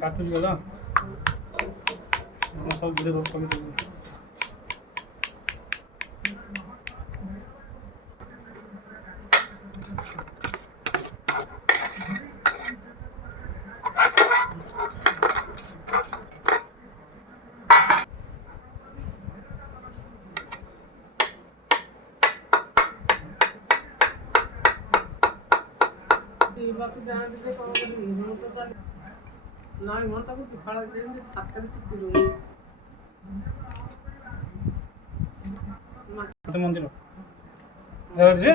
কাটুছি కదా সব ঘুরে ধর সবই बाकी जान दे को नहीं तो ना ही होता कुछ खड़ा दे छाते में चिपक दूंगी तो मंदिर যাবে যে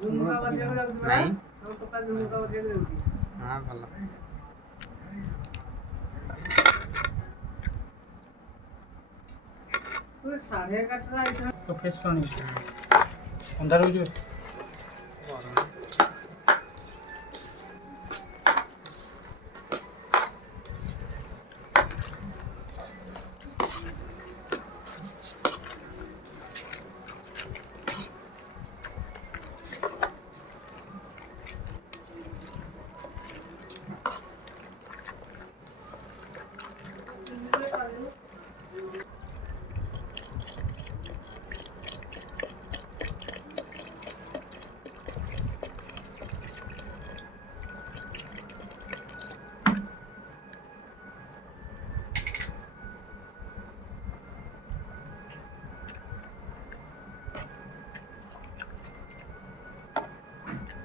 झुमका बजे लग नहीं हम तो का झुमका बजे लग हाँ भला तो साढ़े कट रहा है তো ফেস রানি অন্ধার হয়ে যাবে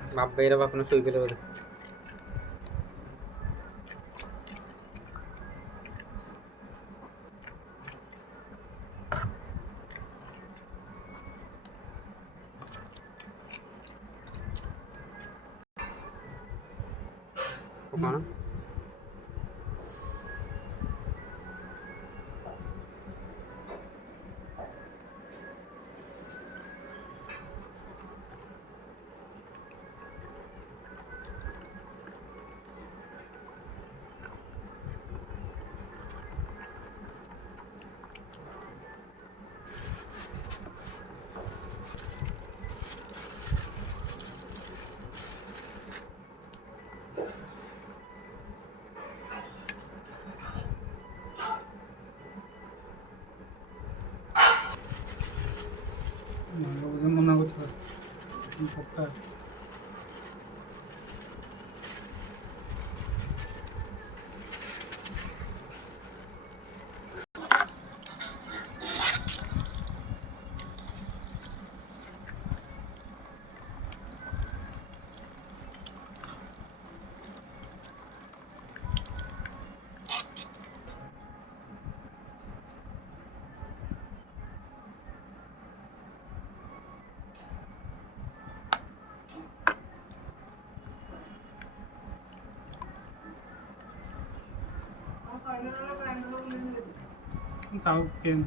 बाप बेरा बाप ने सोई पेले बोले कौन মনে করতে তাও কেন